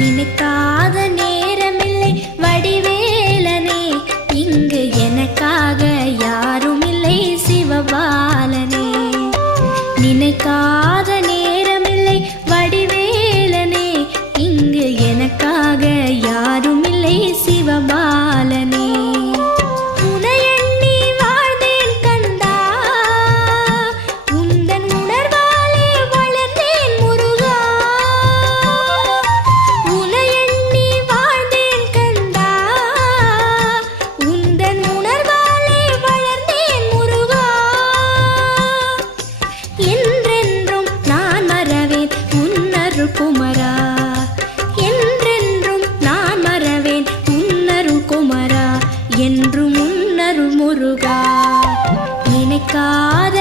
நினைக்காத நேரமில்லை வடிவேலனே, இங்கு எனக்காக யாரும் இல்லை சிவபாலனே. நினைக்காத நேரமில்லை வடிவேலனே, இங்கு எனக்காக யாரும் இல்லை சிவபாலனே. குமரா என்றென்றும் நான் மறவேன் உன்னருள் குமரா, என்றும் உன்னருள் முருகா. நினைக்காத